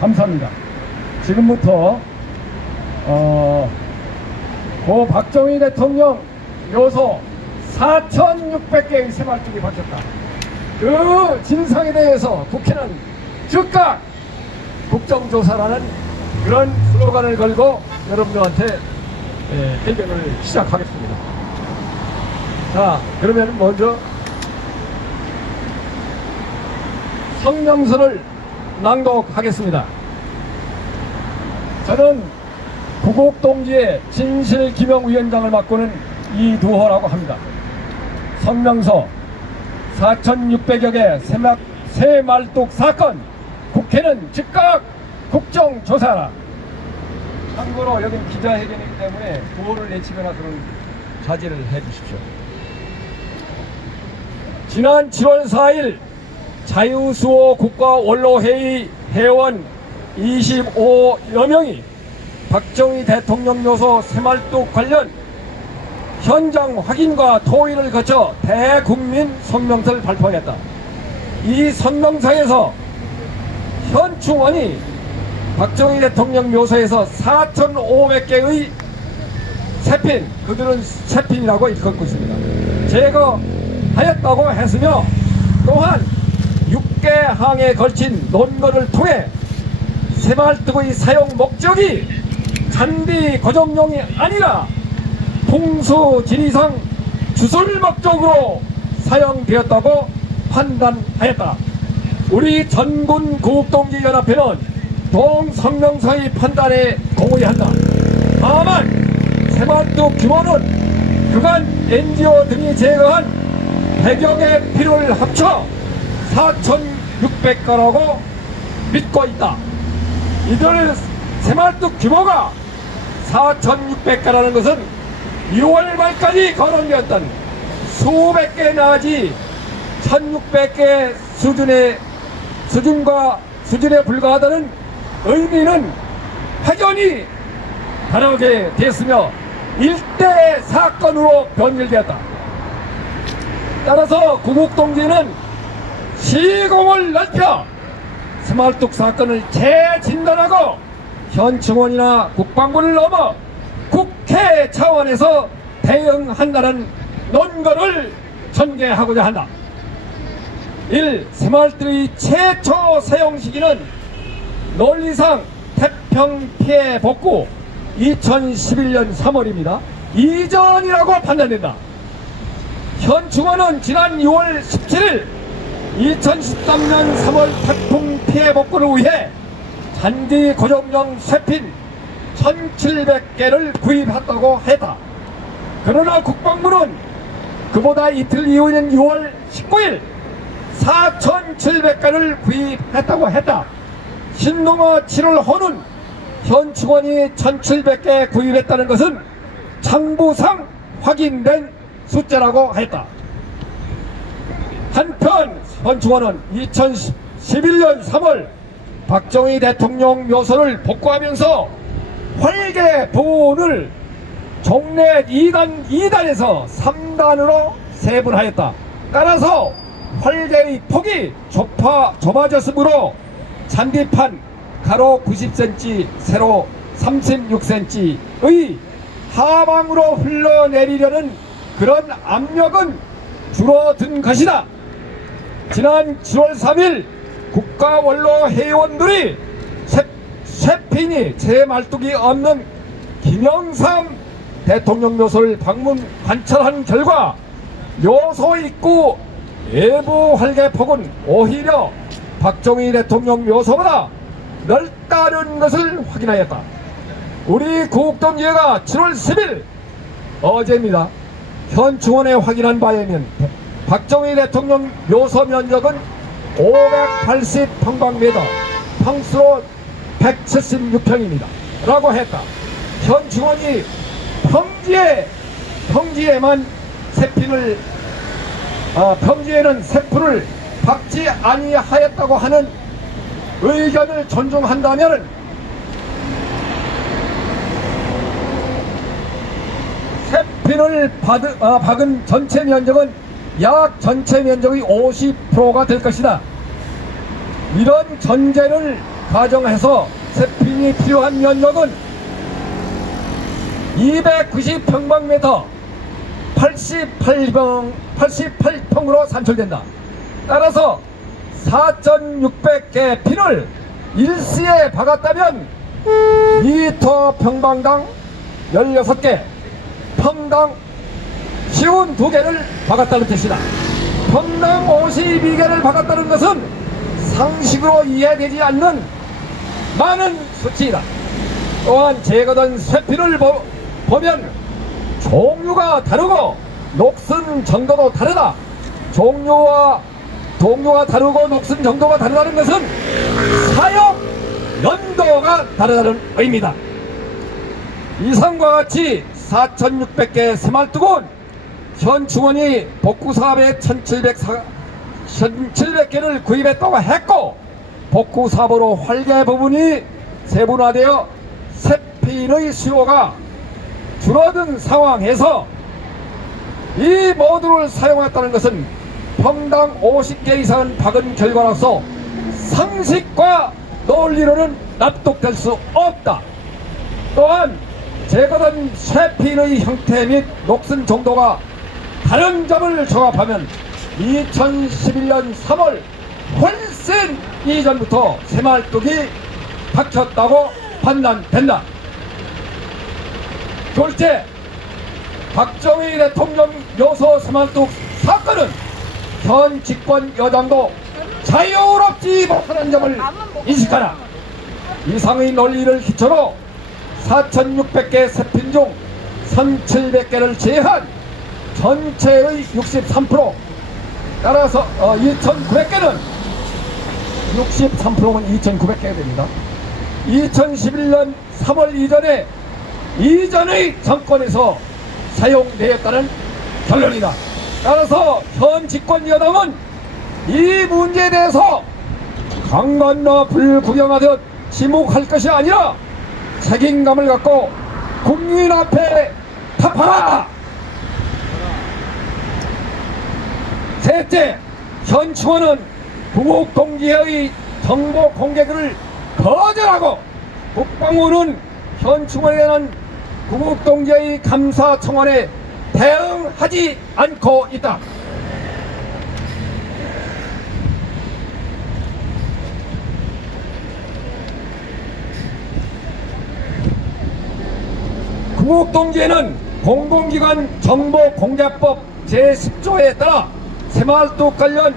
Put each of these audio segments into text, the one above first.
감사합니다. 지금부터 고 박정희 대통령 묘소 4,600개의 새말뚝이 박혔다. 그 진상에 대해서 국회는 즉각 국정조사라는 그런 슬로건을 걸고 여러분들한테 대변을 시작하겠습니다. 자, 그러면 먼저 성명서를 낭독하겠습니다. 저는 구국동지의 진실규명위원장을 맡고는 이두호라고 합니다. 성명서 4,600여 개 새말뚝 사건, 국회는 즉각 국정조사라. 참고로 여긴 기자회견이기 때문에 구호를 내치거나 그런 자제를 해주십시오. 지난 7월 4일 자유수호 국가원로회의 회원 25여 명이 박정희 대통령 묘소 새말뚝 관련 현장 확인과 토의를 거쳐 대국민 성명서를 발표하겠다. 이 성명서에서 현 충원이 박정희 대통령 묘소에서 4,500개의 새핀, 그들은 새핀이라고 일컫고 있습니다. 제거하였다고 했으며, 또한 6개 항에 걸친 논거를 통해 새말뚝의 사용 목적이 잔디 고정용이 아니라 풍수 지리상 주술 목적으로 사용되었다고 판단하였다. 우리 전군 구국동지연합회는 동성명서의 판단에 동의한다. 다만 새말뚝 규모는 그간 NGO 등이 제거한 100여 개 필요를 합쳐 4,600가라고 믿고 있다. 이들 새말뚝 규모가 4,600가라는 것은 6월 말까지 거론되었던 수백 개 나아지 1,600개 수준에 불과하다는 의미는 확연히 다르게 됐으며 일대 사건으로 변질되었다. 따라서 구국동지는 시공을 넓혀 새말뚝 사건을 재진단하고 현 증원이나 국방부를 넘어 국회 차원에서 대응한다는 논거를 전개하고자 한다. 1. 새말뚝의 최초 사용 시기는 논리상 태평 피해 복구 2011년 3월입니다. 이전이라고 판단된다. 현 증원은 지난 6월 17일 2013년 3월 태풍 피해 복구를 위해 잔디 고정용 새핀 1,700개를 구입했다고 했다. 그러나 국방부는 그보다 이틀 이후인 6월 19일 4,700개를 구입했다고 했다. 신동아 7월 호는 현 직원이 1,700개 구입했다는 것은 장부상 확인된 숫자라고 했다. 한편 현 직원은 2011년 3월 박정희 대통령 묘소를 복구하면서 활개 부분을 종래 2단에서 3단으로 세분하였다. 따라서 활개의 폭이 좁아졌으므로 잔디판 가로 90cm, 세로 36cm의 하방으로 흘러내리려는 그런 압력은 줄어든 것이다. 지난 7월 3일 국가원로 회원들이 새핀이 새말뚝이 없는 김영삼 대통령 묘소를 방문 관찰한 결과 묘소 입구 외부 활개폭은 오히려 박정희 대통령 묘소보다 넓다는 것을 확인하였다. 우리 구국동지회가 7월 10일 어제입니다. 현 중원에 확인한 바에 의하면 박정희 대통령 묘소 면적은 580평방미터, 평수로 176평입니다. 라고 했다. 현 중원이 평지에만 새핀을 평지에는 새풀을 박지 아니하였다고 하는 의견을 존중한다면 새핀을 박은 전체 면적은 약 전체 면적의 50%가 될 것이다. 이런 전제를 가정해서 세핀이 필요한 면적은 290평방미터 88평으로 산출된다. 따라서 4,600개 핀을 일시에 박았다면 미터 평방당 16개, 평당 52개를 박았다는 뜻이다. 평당 52개를 박았다는 것은 상식으로 이해되지 않는 많은 수치이다. 또한 제거된 쇠핀을 보면 종류가 다르고 녹슨 정도도 다르다. 종류가 다르고 녹슨 정도가 다르다는 것은 사용 연도가 다르다는 의미다. 이상과 같이 4,600개 새말뚝은 현 중원이 복구사업에 1,700개를 구입했다고 했고, 복구사업으로 활개 부분이 세분화되어 새핀의 수요가 줄어든 상황에서 이 모듈을 사용했다는 것은 평당 50개 이상은 박은 결과로서 상식과 논리로는 납득될 수 없다. 또한 제거된 쇠핀의 형태 및 녹슨 정도가 다른 점을 종합하면 2011년 3월 훨씬 이전부터 새말뚝이 박혔다고 판단된다. 둘째, 박정희 대통령 묘소 새말뚝 사건은 현 집권 여당도 자유롭지 못하는 점을 인식하라. 이상의 논리를 기초로 4,600개 새핀 중 1,700개를 제한 전체의 63%, 따라서 2,900개는 63%면 2,900개가 됩니다. 2011년 3월 이전의 정권에서 사용되었다는 결론이다. 따라서 현 집권 여당은 이 문제에 대해서 강 건너 불 구경하듯 침묵할 것이 아니라 책임감을 갖고 국민 앞에 답하라. 셋째, 현 충원은 구국동지회의 정보 공개를 거절하고 국방부는 현 충원에 대한 구국동지회의 감사 청원에 대응하지 않고 있다. 구국동지회는 공공기관 정보공개법 제10조에 따라 새말뚝 관련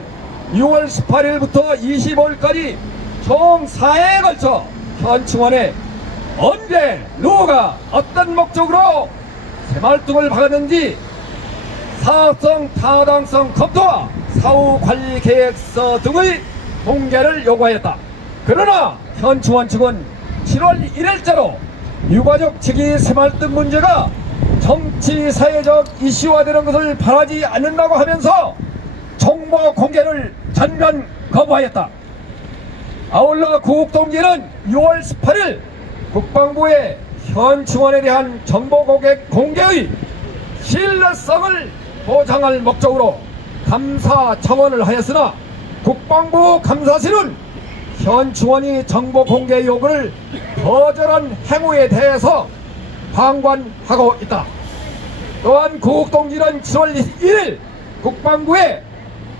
6월 18일부터 25일까지 총 4회에 걸쳐 현 충원에 언제 누가 어떤 목적으로 새말뚝을 박았는지 사업성 타당성 검토와 사후 관리 계획서 등의 공개를 요구하였다. 그러나 현 충원 측은 7월 1일자로 유가족 측이 새말뚝 문제가 정치 사회적 이슈화되는 것을 바라지 않는다고 하면서 정보 공개를 전면 거부하였다. 아울러 구국동지는 6월 18일 국방부의 현 충원에 대한 정보 공개의 신뢰성을 보장할 목적으로 감사 청원을 하였으나 국방부 감사실은 현 충원이 정보 공개 요구를 거절한 행위에 대해서 방관하고 있다. 또한 구국동지는 7월 1일 국방부에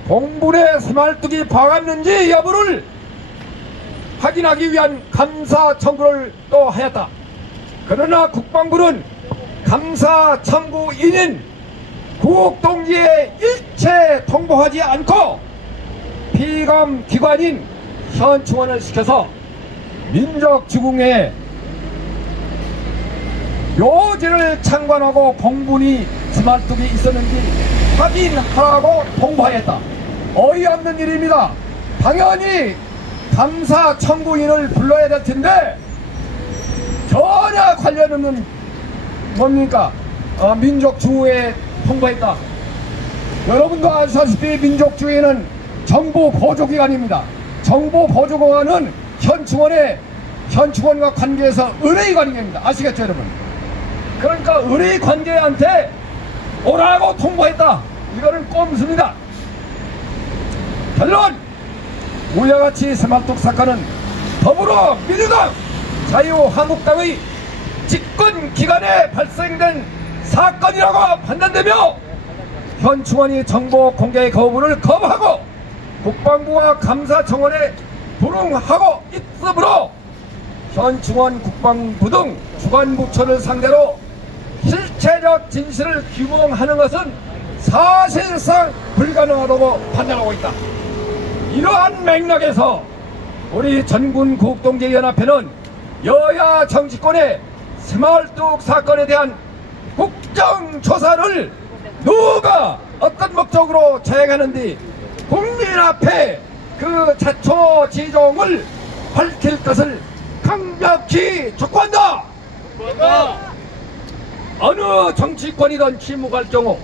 공군의 새말뚝이 박았는지 여부를 확인하기 위한 감사 청구를 또 하였다. 그러나 국방부는 감사 청구인인 구국동지에 일체 통보하지 않고 피감 기관인 현 충원을 시켜서 민족주공에 묘지를 참관하고 공군이 새말뚝이 있었는지 확인하라고 통보하였다. 어이없는 일입니다. 당연히 감사 청구인을 불러야 될 텐데 전혀 관련 없는 뭡니까? 민족주의에 통보했다. 여러분도 아시다시피 민족주의는 정부 보조기관입니다. 정부 보조기관은 현 충원과 관계에서 의뢰 관계입니다. 아시겠죠, 여러분? 그러니까 의뢰 관계한테 오라고 통보했다. 이거는 꼼수입니다. 결론! 우리와 같이 새말뚝 사건은 더불어 민주당, 자유한국당의 집권 기간에 발생된 사건이라고 판단되며 현 충원이 정보 공개 거부를 거부하고 국방부와 감사청원에 불응하고 있으므로 현 충원 국방부 등 주관부처를 상대로 실체적 진실을 규명하는 것은 사실상 불가능하다고 판단하고 있다. 이러한 맥락에서 우리 전군국동제연합회는 여야 정치권의 새마을뚝 사건에 대한 국정조사를 누가 어떤 목적으로 자행하는지 국민 앞에 그 자초지종을 밝힐 것을 강력히 촉구한다. 어느 정치권이든 침묵할 경우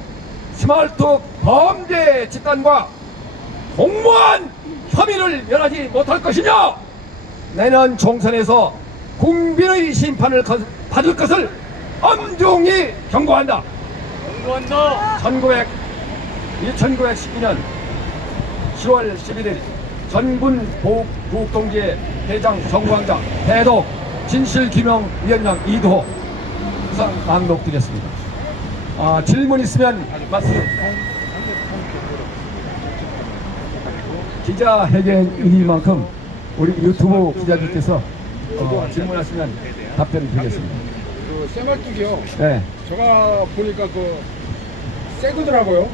새마을뚝 범죄 집단과 공무원 혐의를 면하지 못할 것이며 내년 총선에서 국민의 심판을 받을 것을 엄중히 경고한다. 1912년 10월 11일 전군 보국동지회 회장 정광장 대독 진실규명위원장 이두호 이상 낭독드렸습니다. 질문 있으면 말씀. 기자회견인 만큼 우리 유튜브 기자들께서 질문하시면 답변을 드리겠습니다. 그 새말뚝이요. 네. 제가 보니까 새거더라고요.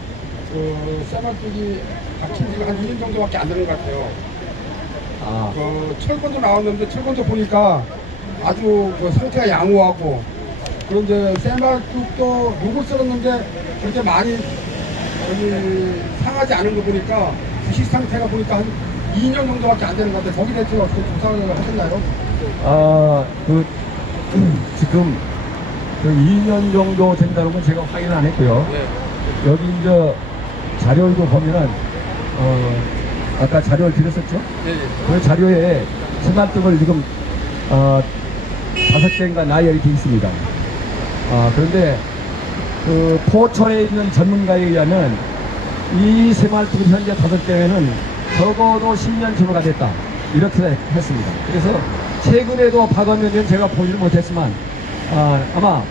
새말뚝이 박힌 지가 한 2년 정도밖에 안 되는 것 같아요. 철근도 나왔는데 철근도 보니까 아주 상태가 양호하고, 그런데 새말뚝도 요거 썰었는데 그렇게 많이 상하지 않은 거 보니까 부식 상태가 보니까 한 2년 정도밖에 안 되는 것 같아요. 거기 대해서 어떻게 조사를 하셨나요? 지금 2년 정도 된다는 건 제가 확인 안 했고요. 네. 여기 이제 자료를 보면은 아까 자료를 드렸었죠? 네. 그 자료에 새말뚝을 지금 5개인가 나열이 되어 있습니다. 그런데 그 포천에 있는 전문가에 의하면 이 새말뚝 현재 5개에는 적어도 10년 전후가 됐다, 이렇게 했습니다. 그래서 최근에도 박원면 제가 보지를 못했지만 아마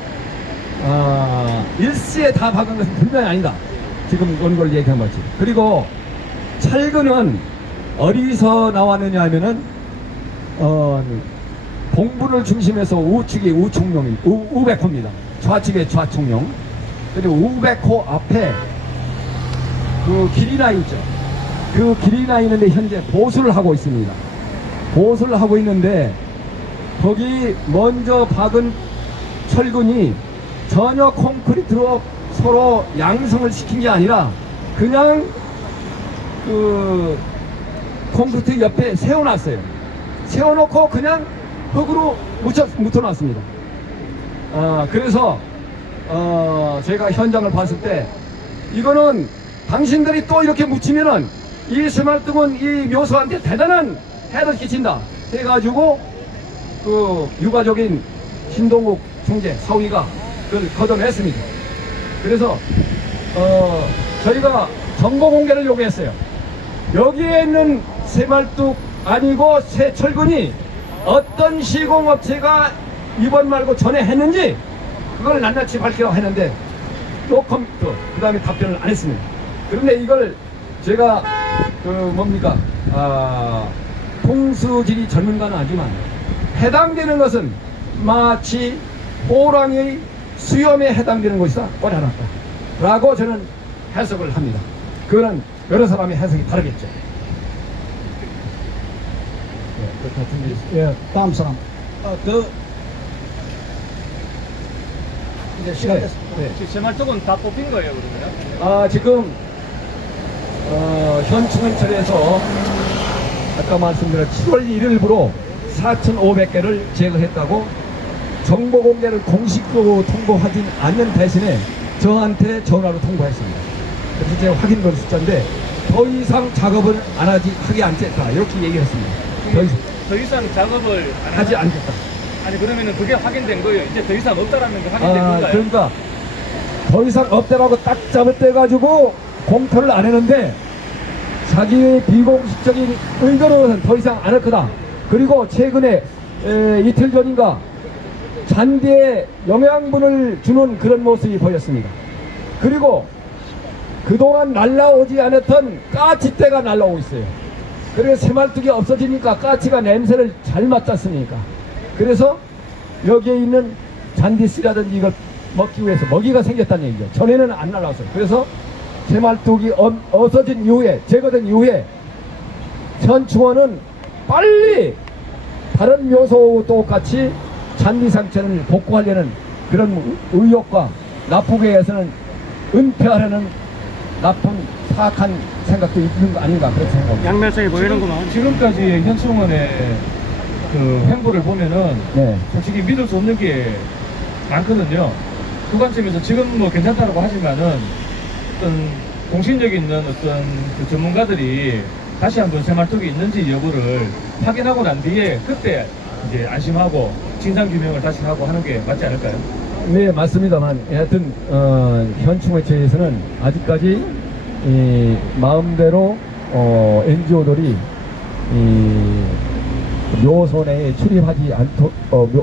일시에 다 박은 것은 분명히 아니다, 지금 원고를 얘기한 거지. 그리고 찰근은 어디서 나왔느냐 하면은 봉분을 중심해서 우측이 우백호입니다. 좌측에 좌총룡. 그리고 우백호 앞에 그 길이 나 있죠. 그 길이 나 있는데 현재 보수를 하고 있습니다. 보수를 하고 있는데 거기 먼저 박은 철근이 전혀 콘크리트로 서로 양성을 시킨 게 아니라 그냥 그 콘크리트 옆에 세워놨어요. 세워놓고 그냥 흙으로 묻혀놨습니다. 그래서 제가 현장을 봤을 때 이거는 당신들이 또 이렇게 묻히면은 이 새말뚝은 이 묘소한테 대단한 해를 끼친다 해가지고 그 유가족인 신동욱 총재 사위가 그걸 걷어냈습니다. 그래서 저희가 정보 공개를 요구했어요. 여기에 있는 새말뚝 아니고 새철근이 어떤 시공업체가 이번 말고 전에 했는지 그걸 낱낱이 밝히라고 했는데 노컴퓨터 그 다음에 답변을 안 했습니다. 그런데 이걸 제가 풍수지리 전문가는 아니지만 해당되는 것은 마치 호랑이의 수염에 해당되는 것이다 뻔해놨다 라고 저는 해석을 합니다. 그거는 여러 사람의 해석이 다르겠죠. 예, 다음 사람. 이제 시간 됐습니다. 네. 새말뚝은 다 뽑힌 거예요, 그러면? 지금 현 충원철에서 아까 말씀드린 7월 1일부로 4,500개를 제거했다고 정보 공개를 공식적으로 통보하진 않는 대신에 저한테 전화로 통보했습니다. 그래서 제가 확인된 숫자인데 더 이상 작업을 하지 않겠다 이렇게 얘기했습니다. 더 이상 작업을 하지 않겠다. 아니 그러면은 그게 확인된 거예요. 이제 더 이상 없다라는 게 확인된 건가요? 그러니까 더 이상 없다라고 딱 잡을 때 가지고 공표를 안 했는데 자기의 비공식적인 의도로는 더 이상 안 할 거다 그리고 최근에 이틀 전인가 잔디에 영양분을 주는 그런 모습이 보였습니다. 그리고 그동안 날라오지 않았던 까치떼가 날라오고 있어요. 그래서 새말뚝이 없어지니까 까치가 냄새를 잘 맡았으니까. 그래서 여기에 있는 잔디씨라든지 이걸 먹기 위해서 먹이가 생겼다는 얘기죠. 전에는 안 날라왔어요. 그래서 새말뚝이 없어진 이후에, 제거된 이후에 현충원은 빨리 다른 묘소와 똑같이 잔디 상처를 복구하려는 그런 의욕과 나쁘게 해서는 은폐하려는 나쁜 사악한 생각도 있는 거 아닌가 그렇게 생각합니다. 양면성이 보이는구만. 지금까지 현충원의 그 횡보를 보면은 네. 솔직히 믿을 수 없는 게 많거든요. 그 관점에서 지금 뭐 괜찮다고 하지만은 어떤 공신력 있는 어떤 그 전문가들이 다시 한번 새말뚝이 있는지 여부를 확인하고 난 뒤에 그때 이제 안심하고 진상규명을 다시 하고 하는 게 맞지 않을까요? 네, 맞습니다만 하여튼 현충원체에서는 아직까지 마음대로 NGO들이 묘소 내에 출입하지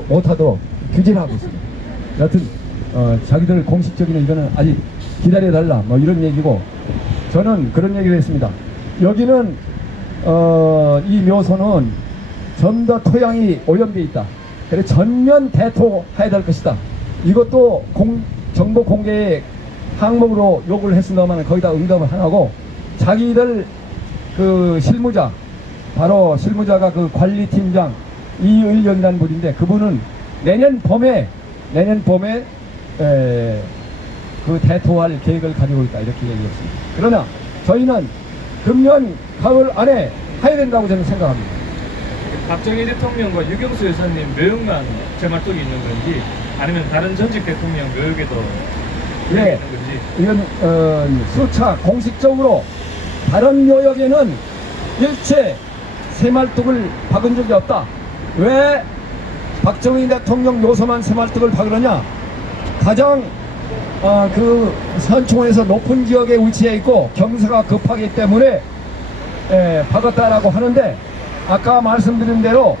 못하도록 규제를 하고 있습니다. 여하튼 자기들 공식적인 이거는 아직 기다려달라 뭐 이런 얘기고, 저는 그런 얘기를 했습니다. 여기는 이 묘소는 좀 더 토양이 오염되어 있다. 그래 전면 대토해야 될 것이다. 이것도 정보 공개 항목으로 요구를 했습니다만 거기다 응답을 안 하고, 자기들 그 실무자, 바로 실무자가 그 관리팀장 이의연단 분인데, 그분은 내년 봄에 그 대토할 계획을 가지고 있다 이렇게 얘기했습니다. 그러나 저희는 금년 가을 안에 해야 된다고 저는 생각합니다. 박정희 대통령과 유경수 여사님 묘역만 새말뚝이 있는 건지 아니면 다른 전직 대통령 묘역에도 네, 있는 건지. 이건 수차 공식적으로 다른 묘역에는 일체 새말뚝을 박은 적이 없다. 왜 박정희 대통령 묘소만 새말뚝을 박으느냐? 가장 그 현충원에서 높은 지역에 위치해 있고 경사가 급하기 때문에 박았다라고 하는데, 아까 말씀드린 대로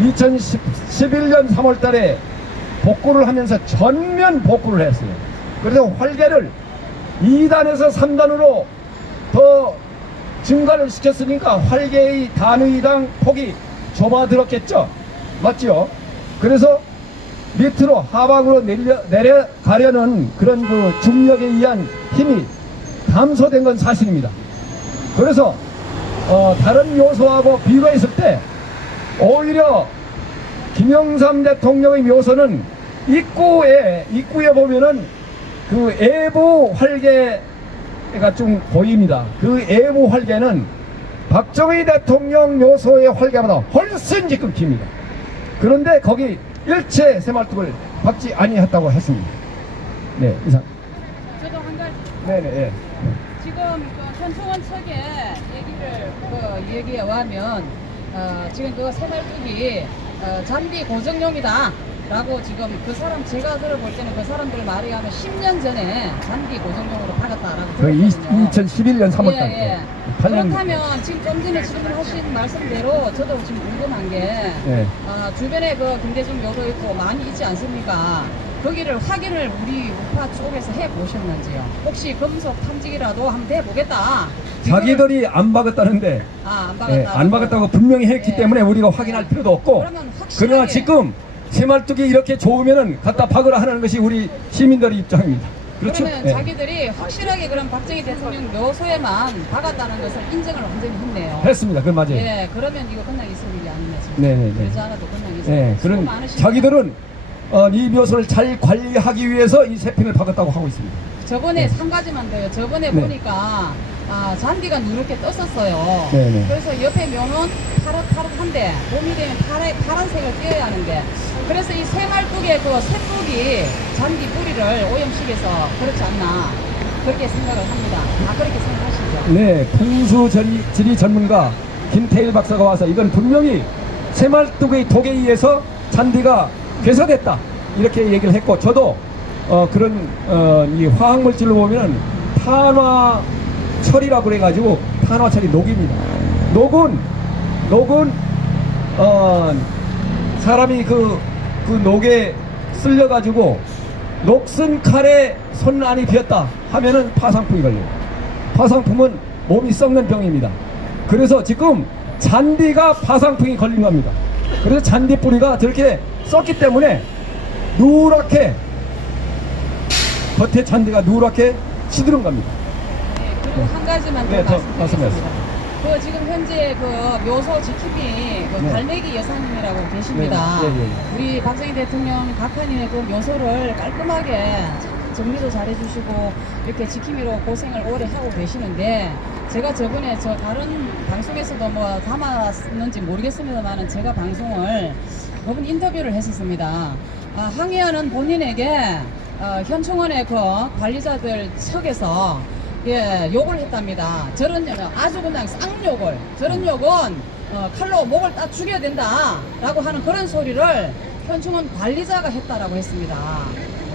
2011년 3월 달에 복구를 하면서 전면 복구를 했어요. 그래서 활개를 2단에서 3단으로 더 증가를 시켰으니까 활개의 단위당 폭이 좁아들었겠죠. 맞죠? 그래서 밑으로 하방으로 내려가려는 그런 그 중력에 의한 힘이 감소된 건 사실입니다. 그래서 다른 묘소하고 비교했을 때 오히려 김영삼 대통령의 묘소는 입구에 보면은 그 애부 활개가 좀 보입니다. 그 애부 활개는 박정희 대통령 묘소의 활개보다 훨씬 지금 깁니다. 그런데 거기 일체 새말뚝을 박지 아니했다고 했습니다. 네, 이상. 저도 한 가지. 네네. 예. 지금 그 현충원 측에 얘기해 와면 지금 그 새말뚝이 잔디 고정용이다 라고 지금 그 사람, 제가 들어볼 때는 그 사람들 말에 하면 10년 전에 잔디 고정용으로 박았다라고 그 들었거든요. 2011년 3월달. 예. 그렇다면 지금 좀 전에 질문하신 말씀대로 저도 지금 궁금한 게 예. 주변에 그 김대중 묘도 있고 많이 있지 않습니까? 거기를 확인을 우리 우파 쪽에서 해보셨는지요? 혹시 금속 탐지기라도 한번 해보겠다. 자기들이 안 박았다는데, 안 박았다. 예, 안 박았다고 분명히 했기 예. 때문에 우리가 확인할 필요도 없고, 그러면 확실하게- 그러나 지금 새말뚝이 이렇게 좋으면은 갖다 박으라 하는 것이 우리 시민들의 입장입니다. 그렇죠? 그러면 예. 자기들이 확실하게 그럼 박정희 대통령 묘소에만 박았다는 것을 인정을 완전히 했네요. 했습니다. 그건 맞아요. 예, 그러면 이거 끝나기 있을 일이 아니네. 지금. 네네네. 그러지 않아도 끝나기 있을 예, 일이. 수고 그런 많으십니다. 자기들은 이 묘소를 잘 관리하기 위해서 이 세핀을 박았다고 하고 있습니다. 저번에 한 가지만 더요. 저번에 네. 보니까 잔디가 누렇게 떴었어요. 네네. 그래서 옆에 묘는 파릇파릇한데 봄이 되면 파란색을 띄어야 하는데, 그래서 이 새말뚝의 그 새뚝이 잔디 뿌리를 오염시켜서 그렇지 않나 그렇게 생각을 합니다. 그렇게 생각하시죠? 네, 풍수지리 전문가 김태일 박사가 와서 이건 분명히 새말뚝의 독에 의해서 잔디가 괴사됐다 이렇게 얘기를 했고, 저도 그런 이 화학물질을 보면 탄화철이라고 그래가지고 탄화철이 녹입니다. 녹은 사람이 그 녹에 쓸려가지고 녹슨 칼에 손 안이 비었다 하면은 파상풍이 걸려요. 파상풍은 몸이 썩는 병입니다. 그래서 지금 잔디가 파상풍이 걸린 겁니다. 그래서 잔디 뿌리가 저렇게 썩기 때문에 누렇게 겉에 잔디가 누렇게 시드른 겁니다. 네, 그리고 한 가지만 더 네, 말씀드리겠습니다. 그 지금 현재 그 묘소 지킴이 그 네. 갈매기 여사님이라고 계십니다. 네, 네, 네. 우리 박정희 대통령 각하님의 그 묘소를 깔끔하게 정리도 잘해주시고 이렇게 지킴이로 고생을 오래 하고 계시는데, 제가 저번에 저 다른 방송에서도 뭐 담았는지 모르겠습니다만은 제가 방송을 그분 인터뷰를 했었습니다. 항의하는 본인에게 현충원의 그 관리자들 측에서 욕을 했답니다. 저런 아주 그냥 쌍욕을, 저런 욕은 칼로 목을 딱 죽여야 된다 라고 하는 그런 소리를 현충원 관리자가 했다라고 했습니다.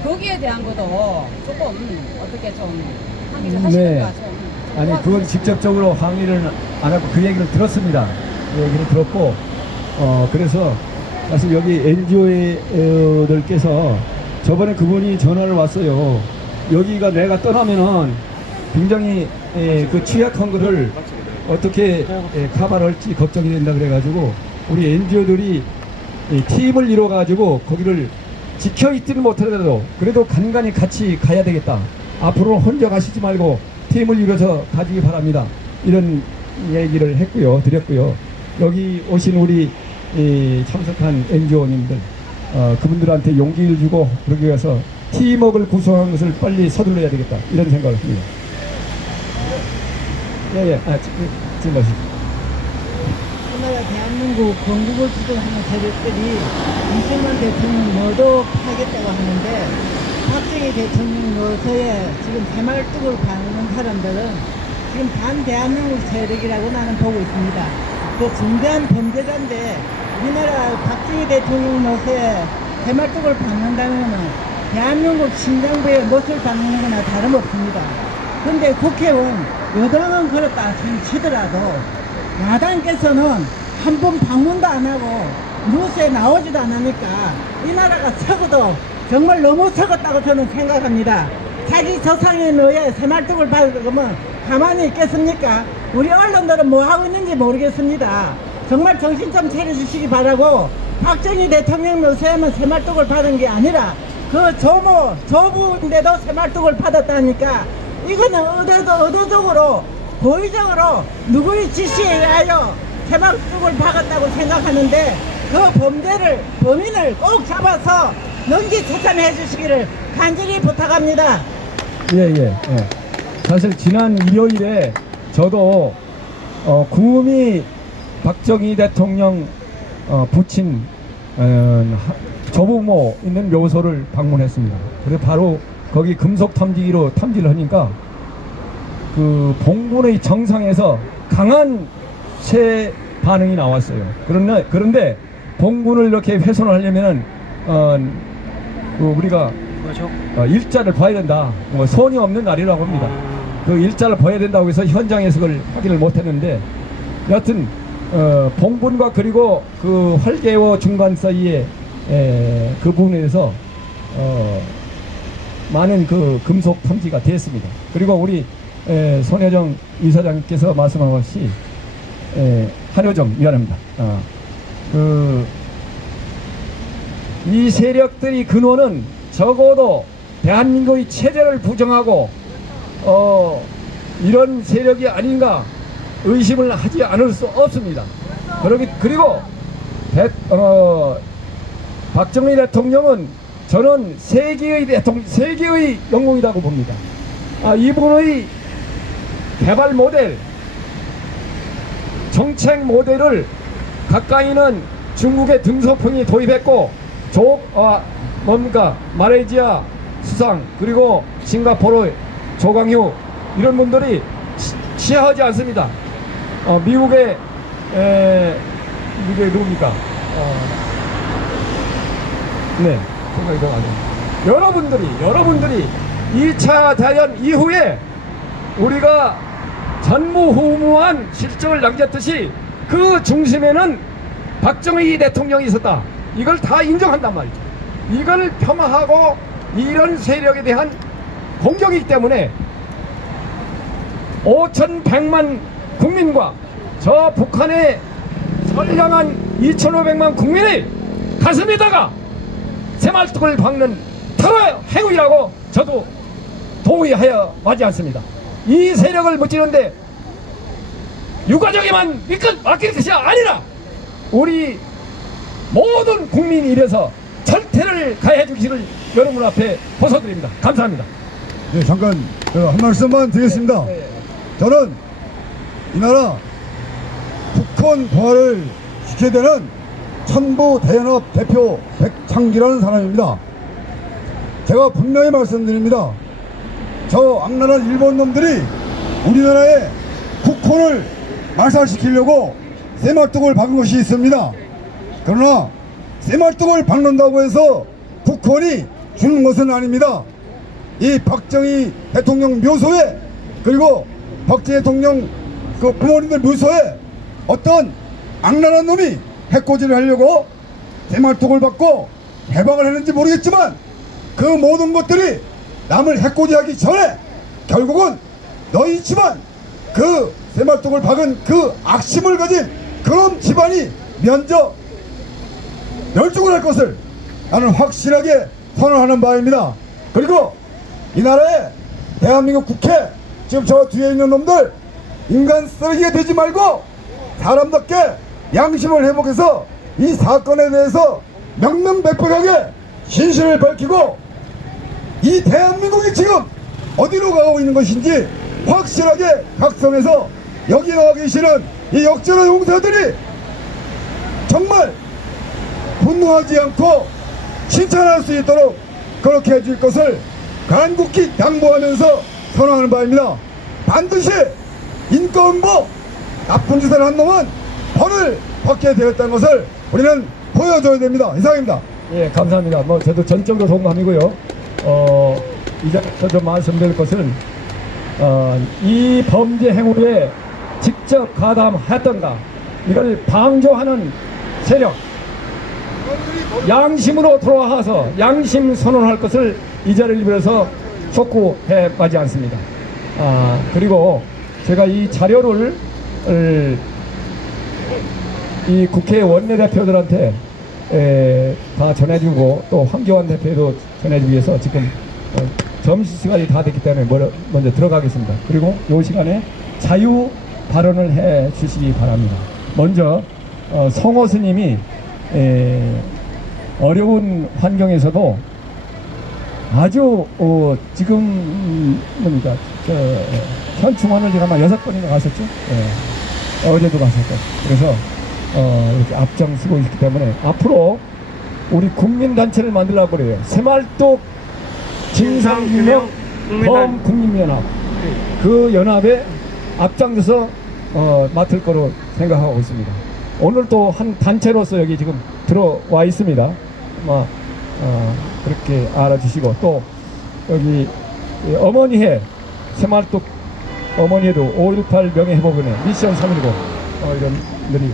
거기에 대한 것도 조금 어떻게 좀 항의를 하시니까 좀. 아니 그건 직접적으로 항의를 안 하고 그 얘기를 들었습니다. 그 얘기를 들었고 그래서 사실 여기 NGO들께서 저번에 그분이 전화를 왔어요. 여기가 내가 떠나면은 굉장히 그 취약한 것을 어떻게 카바할지 걱정이 된다 그래가지고 우리 NGO들이 팀을 이뤄가지고 거기를 지켜있지는 못하더라도 그래도 간간히 같이 가야 되겠다. 앞으로 혼자 가시지 말고 팀을 이뤄서 가지기 바랍니다. 이런 얘기를 했고요, 드렸고요. 여기 오신 우리 참석한 NGO님들 그분들한테 용기를 주고 그러기 위해서 팀워크를 구성한 것을 빨리 서둘러야 되겠다 이런 생각을 합니다. 예예. 지금 말씀. 우리나라 대한민국 건국을 주도하는 세력들이 이승만 대통령 묘도 하겠다고 하는데, 박정희 대통령 묘소에 지금 대말뚝을 박는 사람들은 지금 반대한민국 세력이라고 나는 보고 있습니다. 그 중대한 범죄자인데 우리나라 박정희 대통령 묘소에 대말뚝을 박는다면 대한민국 심장부에 못을 박는 거나 다름없습니다. 근데 국회의원 여당은 그렇다 치더라도 야당께서는 한 번 방문도 안 하고 뉴스에 나오지도 않으니까 이 나라가 썩어도 정말 너무 썩었다고 저는 생각합니다. 자기 저상에 의해 새말뚝을 박으면 가만히 있겠습니까? 우리 언론들은 뭐 하고 있는지 모르겠습니다. 정말 정신 좀 차려주시기 바라고, 박정희 대통령 묘소에만 새말뚝을 받은 게 아니라 그 조부인데도 새말뚝을 받았다니까 이거는 의도적으로 고의적으로 누구의 지시에 의하여 새말뚝을 박았다고 생각하는데, 그 범인을 꼭 잡아서 능지처참해 주시기를 간절히 부탁합니다. 예. 사실 지난 일요일에 저도 구미 박정희 대통령 부친 조부모 있는 묘소를 방문했습니다. 그래서 바로 거기 금속 탐지기로 탐지를 하니까 그 봉분의 정상에서 강한 새 반응이 나왔어요. 그런데 봉분을 이렇게 훼손을 하려면은 우리가 일자를 봐야 된다. 뭐 선이 없는 날이라고 합니다. 그 일자를 봐야 된다고 해서 현장에서 그걸 확인을 못했는데, 여하튼 봉분과 그리고 그 활개와 중간 사이에 그 부분에서 많은 그 금속 탐지가 됐습니다. 그리고 우리 손혜정 이사장께서 말씀한 것이 한효정 미안합니다. 이 세력들이 근원은 적어도 대한민국의 체제를 부정하고 이런 세력이 아닌가 의심을 하지 않을 수 없습니다. 그리고 박정희 대통령은 저는 세계의 영웅이라고 봅니다. 이분의 개발 모델, 정책 모델을 가까이는 중국의 등소풍이 도입했고, 말레이시아 수상, 그리고 싱가포르 조광휴 이런 분들이 취하지 않습니다. 미국의 누굽니까? 네, 생각이 더 나죠. 여러분들이 2차 대전 이후에 우리가 전무후무한 실적을 남겼듯이 그 중심에는 박정희 대통령이 있었다. 이걸 다 인정한단 말이죠. 이걸 폄하하고 이런 세력에 대한 공격이기 때문에 5,100만 국민과 저 북한의 선량한 2,500만 국민의 가슴에다가 새말뚝을 박는 테러 행위라고 저도 동의하여 마지 않습니다. 이 세력을 무찌르는데 유가족에만 맡길 것이 아니라 우리 모든 국민이 이래서 절퇴를 가해 주시기를 여러분 앞에 호소드립니다. 감사합니다. 네, 잠깐 한 말씀만 드리겠습니다. 저는 이 나라 북한 부활을 시켜야 되는 천부대연합 대표 백창기라는 사람입니다. 제가 분명히 말씀드립니다. 저 악랄한 일본 놈들이 우리나라의 국호를 말살시키려고 새말뚝을 박은 것이 있습니다. 그러나 새말뚝을 박는다고 해서 북한이 주는 것은 아닙니다. 이 박정희 대통령 묘소에, 그리고 박정희 대통령 그 부모님들 묘소에 어떤 악랄한 놈이 해코지를 하려고 새말뚝을 받고 해방을 했는지 모르겠지만 그 모든 것들이 남을 해코지하기 전에 결국은 너희 집안, 그 새말뚝을 박은 그 악심을 가진 그런 집안이 먼저 멸종을 할 것을 나는 확실하게 선언하는 바입니다. 그리고 이 나라의 대한민국 국회, 지금 저 뒤에 있는 놈들 인간 쓰레기가 되지 말고 사람답게 양심을 회복해서 이 사건에 대해서 명명백백하게 진실을 밝히고 이 대한민국이 지금 어디로 가고 있는 것인지 확실하게 각성해서 여기 나와 계시는 이 역전의 용사들이 정말 분노하지 않고 칭찬할 수 있도록 그렇게 해줄 것을 간곡히 당부하면서 선언하는 바입니다. 반드시 인권보 나쁜 짓을 한 놈은 벌을 받게 되었다는 것을 우리는 보여줘야 됩니다. 이상입니다. 예, 감사합니다. 뭐 저도 전적으로 동감이고요. 이제 좀 말씀드릴 것은 이 범죄 행위에 직접 가담했던가 이걸 방조하는 세력, 양심으로 돌아와서 양심 선언할 것을 이 자리를 빌어서 촉구해 마지 않습니다. 그리고 제가 이 자료를 이 국회 원내대표들한테 다 전해주고 또 황교안 대표도 전해주기 위해서 지금 점심시간이 다 됐기 때문에 먼저 들어가겠습니다. 그리고 이 시간에 자유 발언을 해 주시기 바랍니다. 먼저 성호 스님이 어려운 환경에서도 아주 지금 뭡니까 현충원을 제가 막 6번이나 갔었죠. 어제도 갔었고 그래서 이렇게 앞장서고 있기 때문에 앞으로 우리 국민단체를 만들려고 그래요. 새말뚝 진상규명 범국민연합, 그 연합에 앞장서서 맡을 거로 생각하고 있습니다. 오늘 또 한 단체로서 여기 지금 들어와 있습니다. 그렇게 알아주시고 또 여기 어머니회, 새말뚝 어머니회도 5.18 명예회복원의 미션 319 이런 분들이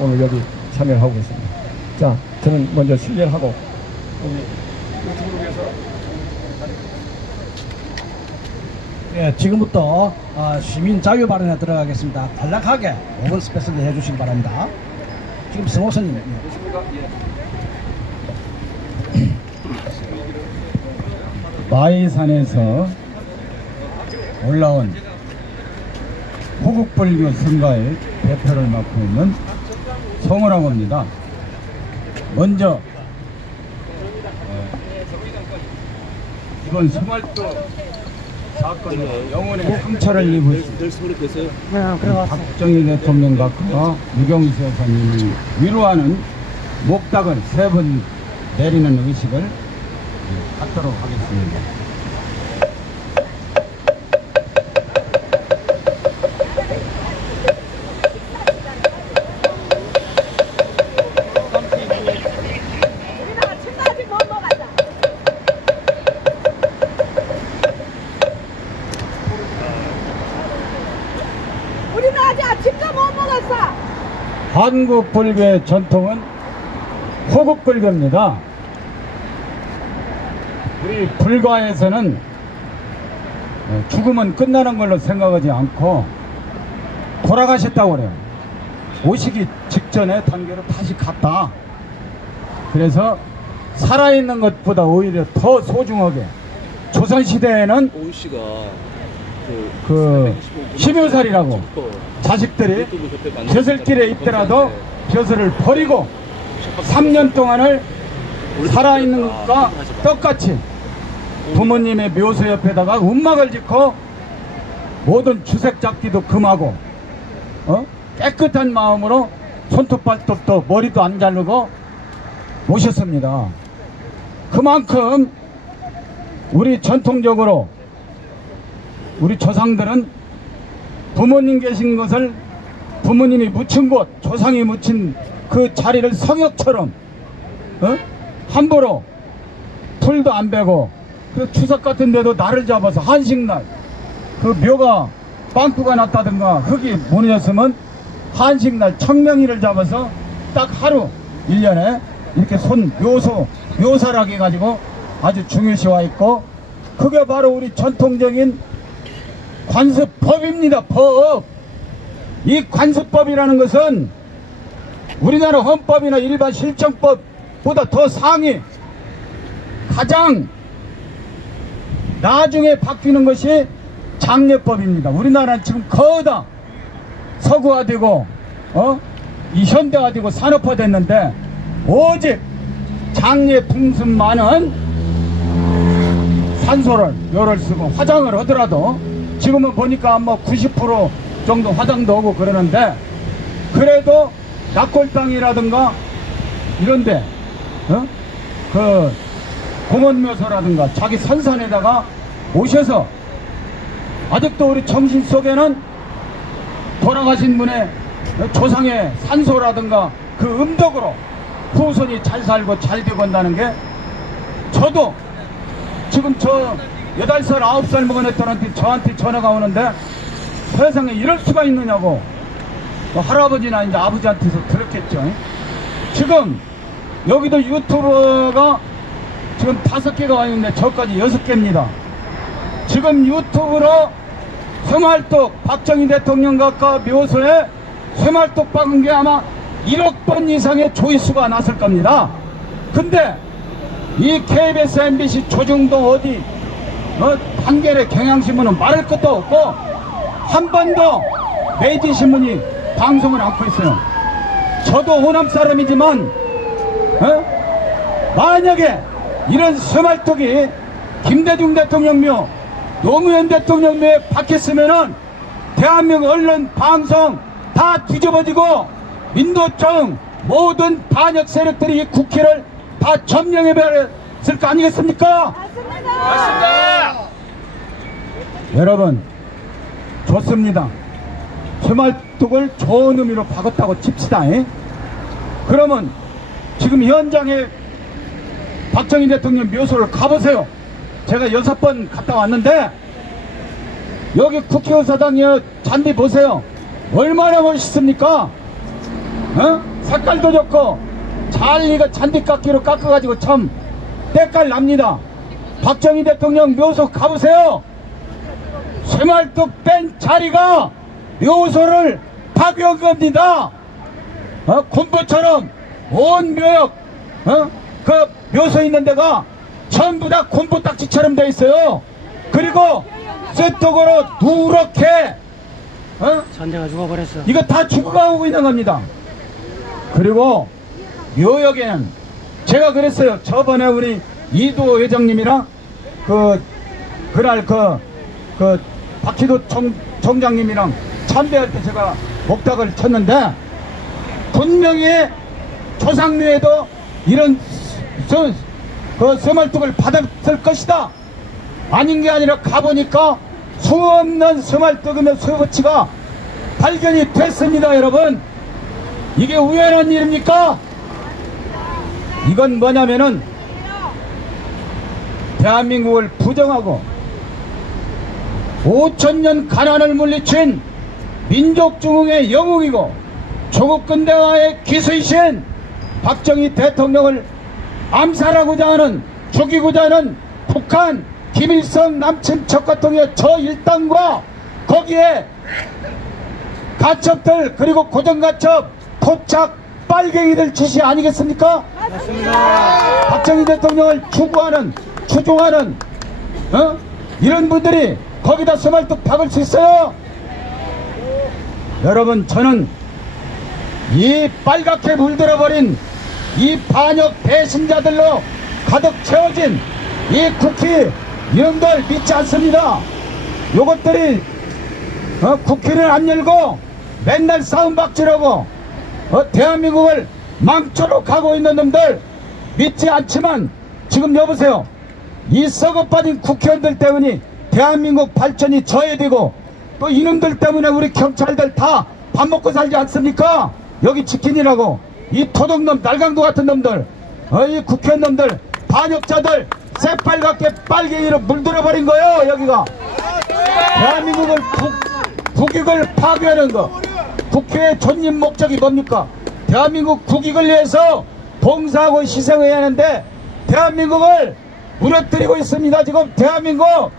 오늘 여기 참여를 하고 있습니다. 자, 저는 먼저 실례하고 유튜브를 위해서 예, 지금부터 시민 자유 발언에 들어가겠습니다. 간략하게 5분 스페셜 해주시기 바랍니다. 지금 성호선님. 마이산에서 올라온 호국불교 선가의 대표를 맡고 있는 성호라고 합니다. 먼저 이번 새말뚝 사건으로 영혼의 상처를 입으신 박정희 대통령 각하 유경수 여사님이 위로하는 목닥을 3번 내리는 의식을 갖도록 하겠습니다. 한국 불교의 전통은 호국 불교입니다. 우리 불가에서는 죽으면 끝나는 걸로 생각하지 않고 돌아가셨다고 그래요. 오시기 직전에 단계로 다시 갔다. 그래서 살아있는 것보다 오히려 더 소중하게, 조선시대에는 오이씨가 그 12살이라고 자식들이 벼슬길에 있더라도 벼슬을 버리고 3년 동안을 살아있는 것과 똑같이 부모님의 묘소 옆에다가 움막을 짓고 모든 주색 잡기도 금하고 깨끗한 마음으로 손톱 발톱도 머리도 안 자르고 모셨습니다. 그만큼 우리 전통적으로 우리 조상들은 부모님 계신 것을, 부모님이 묻힌 곳, 조상이 묻힌 그 자리를 성역처럼 함부로 풀도 안 베고, 그 추석 같은 데도 날을 잡아서 한식날, 그 묘가 빵꾸가 났다든가 흙이 무너졌으면 한식날 청명일을 잡아서 딱 하루 1년에 이렇게 묘사라고 해가지고 아주 중요시와 있고, 그게 바로 우리 전통적인 관습법입니다. 법. 이 관습법이라는 것은 우리나라 헌법이나 일반 실정법보다 더 상위, 가장 나중에 바뀌는 것이 장례법입니다. 우리나라는 지금 거의 다 서구화되고 이 현대화되고 산업화됐는데, 오직 장례 풍습만은 산소를 묘를 쓰고 화장을 하더라도, 지금은 보니까 뭐 90% 정도 화장도 하고 그러는데, 그래도 낙골당이라든가 이런데 그 공원묘소라든가 자기 선산에다가 오셔서 아직도 우리 정신 속에는 돌아가신 분의 조상의 산소라든가 그 음덕으로 후손이 잘 살고 잘 되고 한다는 게, 저도 지금 저 8살 9살 먹은 애들한테 저한테 전화가 오는데 세상에 이럴 수가 있느냐고, 할아버지나 이제 아버지한테서 들었겠죠. 지금 여기도 유튜버가 지금 5개가 와 있는데 저까지 6개입니다. 지금 유튜브로 쇠말뚝 박정희 대통령과 묘소에 쇠말뚝 박은 게 아마 1억 번 이상의 조회수가 났을 겁니다. 근데 이 KBS, MBC, 조중동 어디 한겨레, 경향신문은 말할 것도 없고 한 번도 매지신문이 방송을 않고 있어요. 저도 호남 사람이지만 만약에 이런 쇠말뚝이 김대중 대통령 묘, 노무현 대통령 묘에 박혔으면은 대한민국 언론, 방송 다 뒤집어지고 민노총 모든 반역 세력들이 이 국회를 다 점령해버렸을 거 아니겠습니까? 맞습니다. 여러분, 좋습니다. 쇠말뚝을 좋은 의미로 박았다고 칩시다. 그러면 지금 현장에 박정희 대통령 묘소를 가보세요. 제가 6번 갔다 왔는데 여기 국회의사당 잔디 보세요. 얼마나 멋있습니까? 색깔도 좋고 잘 이거 잔디 깎기로 깎아가지고 참 때깔 납니다. 박정희 대통령 묘소 가보세요. 쇠말뚝 뺀 자리가 묘소를 파괴한 겁니다. 곰보처럼 온 묘역 그 묘소 있는 데가 전부 다 곰보딱지처럼 돼 있어요. 그리고 쇠떡으로 누렇게 전대가 죽어버렸어. 이거 다 죽어가고 있는 겁니다. 그리고 묘역에는 제가 그랬어요. 저번에 우리 이도 회장님이랑 그날 박희도 총장님이랑 참배할 때 제가 목탁을 쳤는데, 분명히 조상묘에도 이런 쇠말뚝을 받았을 것이다. 아닌 게 아니라 가보니까 수없는 쇠말뚝이며 쇠붙이가 발견이 됐습니다. 여러분, 이게 우연한 일입니까? 이건 뭐냐면은 대한민국을 부정하고 5천년 가난을 물리친 민족중흥의 영웅이고 조국 근대화의 기수이신 박정희 대통령을 암살하고자 하는, 죽이고자 하는 북한 김일성 남친 적과통의 저 일당과 거기에 가첩들, 그리고 고정가첩 포착 빨갱이들 짓이 아니겠습니까? 맞습니다. 박정희 대통령을 추종하는 이런 분들이 거기다 스말뚝 박을 수 있어요? 여러분, 저는 이 빨갛게 물들어버린 이 반역 배신자들로 가득 채워진 이 국회 이놈들 믿지 않습니다. 요것들이 국회를 안 열고 맨날 싸움박질하고 대한민국을 망쳐로 가고 있는 놈들 믿지 않지만, 지금 여보세요, 이 썩어빠진 국회의원들 때문에 대한민국 발전이 저해되고 또 이놈들 때문에 우리 경찰들 다 밥 먹고 살지 않습니까? 여기 치킨이라고 이 토독놈 날강도 같은 놈들, 이 국회의원들 반역자들 새빨갛게 빨갱이로 물들어버린 거예요. 여기가 대한민국을 국익을 파괴하는 거. 국회의 존립 목적이 뭡니까? 대한민국 국익을 위해서 봉사하고 희생해야 하는데 대한민국을 무너뜨리고 있습니다. 지금 대한민국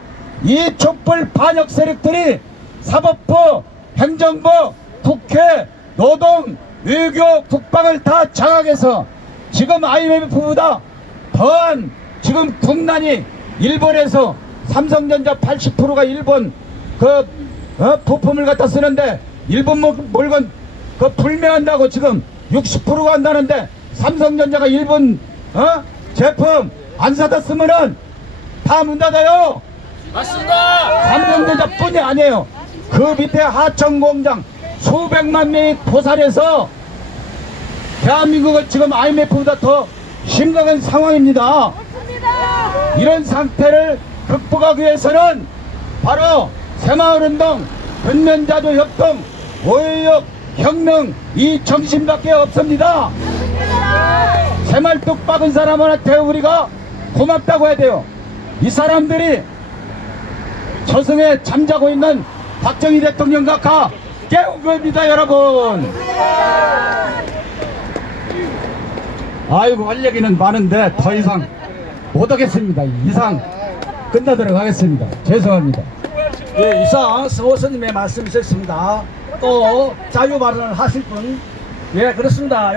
이 촛불 반역 세력들이 사법부, 행정부, 국회, 노동, 외교, 국방을 다 장악해서 지금 IMF보다 더한 지금 국난이, 일본에서 삼성전자 80%가 일본 부품을 갖다 쓰는데 일본 물건 불매한다고 지금 60%가 한다는데 삼성전자가 일본 제품 안 사다 쓰면은 다 문 닫아요. 맞습니다. 삼성전자뿐이 아니에요. 그 밑에 하청공장 수백만 명이 포살해서 대한민국은 지금 IMF보다 더 심각한 상황입니다. 이런 상태를 극복하기 위해서는 바로 새마을운동, 근면자주 협동, 5.16 혁명 이 정신밖에 없습니다. 새말뚝 박은 사람한테 우리가 고맙다고 해야 돼요. 이 사람들이 저승에 잠자고 있는 박정희 대통령 각하 깨운 겁니다, 여러분. 아이고, 할 얘기는 많은데 더 이상 못하겠습니다. 이상 끝나도록 하겠습니다. 죄송합니다. 예, 이상 서호선님의 말씀 있었습니다. 또 자유 발언을 하실 분, 예, 그렇습니다.